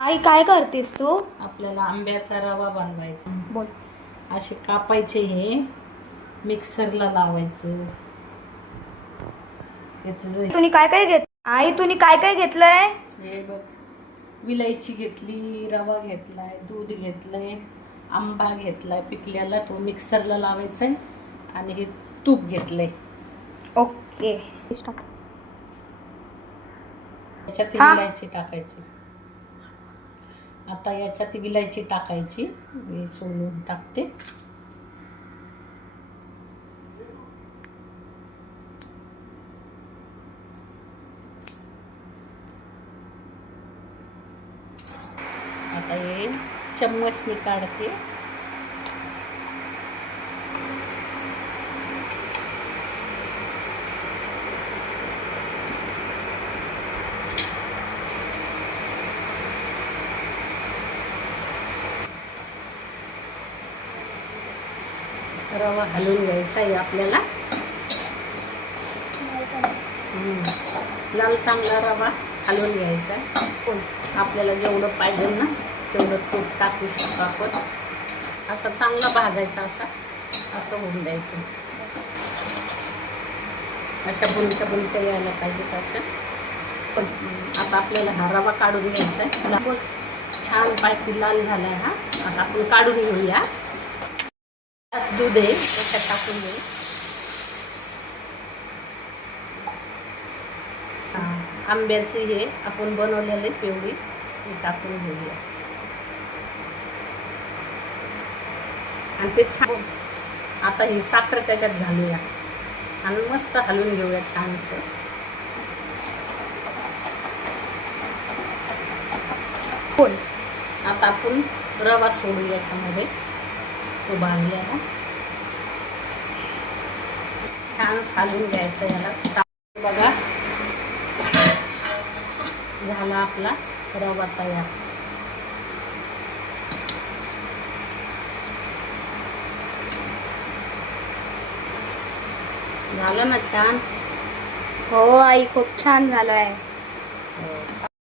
आई काय करतेस तू? आपल्याला आंब्याचा रवा बनवायचा. बोल. असे कापायचे, हे मिक्सरला लावायचं. तुम्ही काय काय घेत आई तुम्ही काय काय घेतलंय? हे बघ, विलायची घेतली, रवा घेतलाय, दूध घेतलंय, आंबा घेतलाय पिकल्याला, तो मिक्सरला लावायचा आहे. आणि हे तूप घेतलंय. ओके. याच्यात हा. विलायची टाकायची. आता याच्यात विलायची टाकायची. हे सोलून टाकते. आता हे चम्मचनी काढते. रवा हलवून घ्यायचा आहे आपल्याला. लाल चांगला रवा हलवून घ्यायचा. आपल्याला जेवढं पाहिजे ना तेवढं तूप टाकू शकतो आपण. असा चांगला भाजायचा, असं होऊन द्यायचं. अशा बुंत्या यायला पाहिजेत अशा. आता आपल्याला हा रवा काढून घ्यायचा आहे. छान पायकी लाल झालाय हा. आता आपण काढून घेऊया. दूध आहे त्याच्यात टाकून घेऊ. आंब्याचे हे आपण बनवलेले पिवळी टाकून घेऊया. आणि ते छान. आता ही साखर त्याच्यात घालूया आणि मस्त हलवून घेऊया छानसं. बोल. आता आपण रवा सोडू याच्यामध्ये, तो भाजलेला. छान हलवून घ्यायचं याला. बघा, झाला आपला रवा तयार. झालं ना छान? हो आई, खूप छान झालंय. हो.